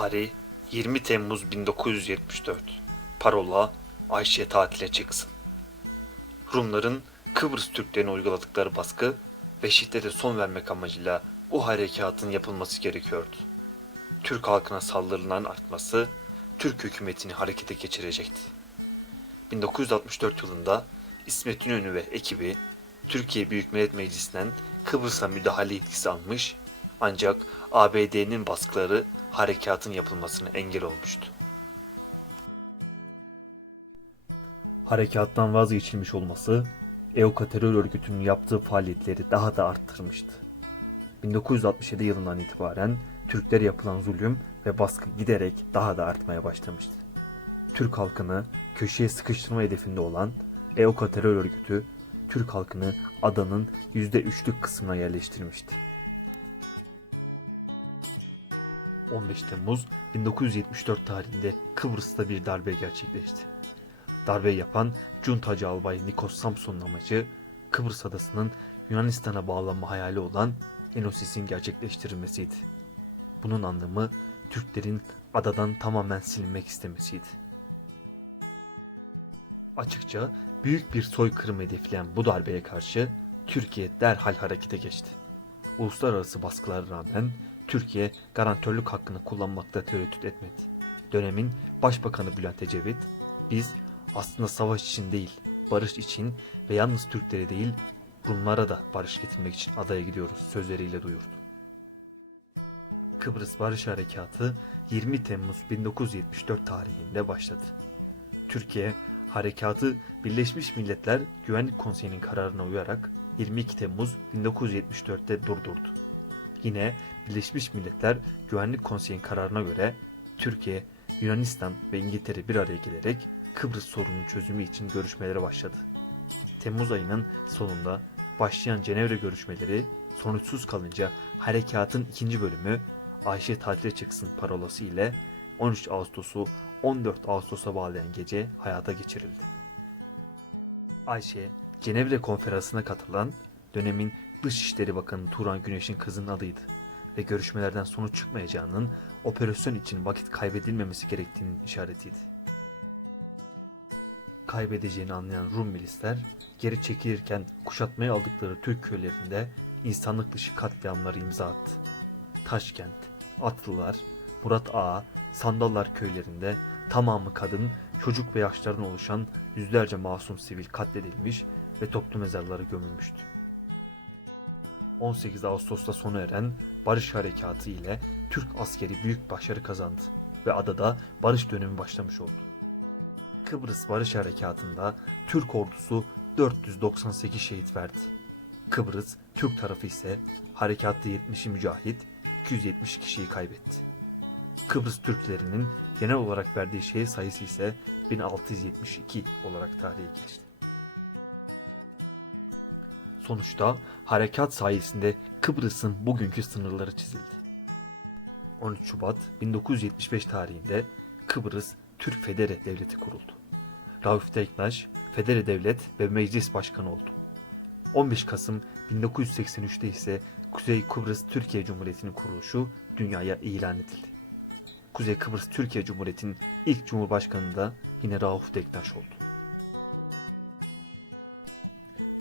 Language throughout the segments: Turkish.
Tarih 20 Temmuz 1974. Parola Ayşe tatile çıksın. Rumların Kıbrıs Türklerine uyguladıkları baskı ve şiddete son vermek amacıyla bu harekatın yapılması gerekiyordu. Türk halkına saldırıların artması Türk hükümetini harekete geçirecekti. 1964 yılında İsmet İnönü ve ekibi Türkiye Büyük Millet Meclisi'nden Kıbrıs'a müdahale yetkisi almış ancak ABD'nin baskıları harekatın yapılmasına engel olmuştu. Harekattan vazgeçilmiş olması EOKA terör örgütünün yaptığı faaliyetleri daha da arttırmıştı. 1967 yılından itibaren Türklere yapılan zulüm ve baskı giderek daha da artmaya başlamıştı. Türk halkını köşeye sıkıştırma hedefinde olan EOKA terör örgütü Türk halkını adanın %3'lük kısmına yerleştirmişti. 15 Temmuz 1974 tarihinde Kıbrıs'ta bir darbe gerçekleşti. Darbeyi yapan Cuntacı Albay Nikos Samson'un amacı Kıbrıs adasının Yunanistan'a bağlanma hayali olan Enosis'in gerçekleştirilmesiydi. Bunun anlamı Türklerin adadan tamamen silinmek istemesiydi. Açıkça büyük bir soykırım hedefleyen bu darbeye karşı Türkiye derhal harekete geçti. Uluslararası baskılara rağmen Türkiye garantörlük hakkını kullanmakta tereddüt etmedi. Dönemin Başbakanı Bülent Ecevit, biz aslında savaş için değil, barış için ve yalnız Türklere değil, Rumlara da barış getirmek için adaya gidiyoruz sözleriyle duyurdu. Kıbrıs Barış Harekatı 20 Temmuz 1974 tarihinde başladı. Türkiye harekatı Birleşmiş Milletler Güvenlik Konseyi'nin kararına uyarak 22 Temmuz 1974'te durdurdu. Yine Birleşmiş Milletler Güvenlik Konseyi'nin kararına göre Türkiye, Yunanistan ve İngiltere bir araya gelerek Kıbrıs sorununun çözümü için görüşmelere başladı. Temmuz ayının sonunda başlayan Cenevre görüşmeleri sonuçsuz kalınca harekatın ikinci bölümü Ayşe tatile çıksın parolası ile 13 Ağustos'u 14 Ağustos'a bağlayan gece hayata geçirildi. Ayşe, Cenevre konferansına katılan dönemin Dışişleri Bakanı Turan Güneş'in kızının adıydı ve görüşmelerden sonuç çıkmayacağının operasyon için vakit kaybedilmemesi gerektiğinin işaretiydi. Kaybedeceğini anlayan Rum milisler geri çekilirken kuşatmaya aldıkları Türk köylerinde insanlık dışı katliamları imza attı. Taşkent, Atlılar, Murat Ağa, Sandallar köylerinde tamamı kadın, çocuk ve yaşlardan oluşan yüzlerce masum sivil katledilmiş ve toplu mezarlara gömülmüştü. 18 Ağustos'ta sona eren Barış Harekatı ile Türk askeri büyük başarı kazandı ve adada barış dönemi başlamış oldu. Kıbrıs Barış Harekatı'nda Türk ordusu 498 şehit verdi. Kıbrıs Türk tarafı ise harekatta 70'i mücahit, 270 kişiyi kaybetti. Kıbrıs Türklerinin genel olarak verdiği şehit sayısı ise 1672 olarak tarihe geçti. Sonuçta harekat sayesinde Kıbrıs'ın bugünkü sınırları çizildi. 13 Şubat 1975 tarihinde Kıbrıs Türk Federe Devleti kuruldu. Rauf Denktaş Federe Devlet ve Meclis Başkanı oldu. 15 Kasım 1983'te ise Kuzey Kıbrıs Türkiye Cumhuriyeti'nin kuruluşu dünyaya ilan edildi. Kuzey Kıbrıs Türkiye Cumhuriyeti'nin ilk cumhurbaşkanı da yine Rauf Denktaş oldu.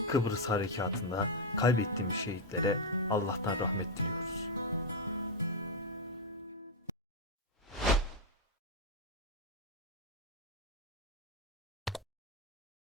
Kıbrıs Harekatı'nda kaybettiğimiz şehitlere Allah'tan rahmet diliyoruz.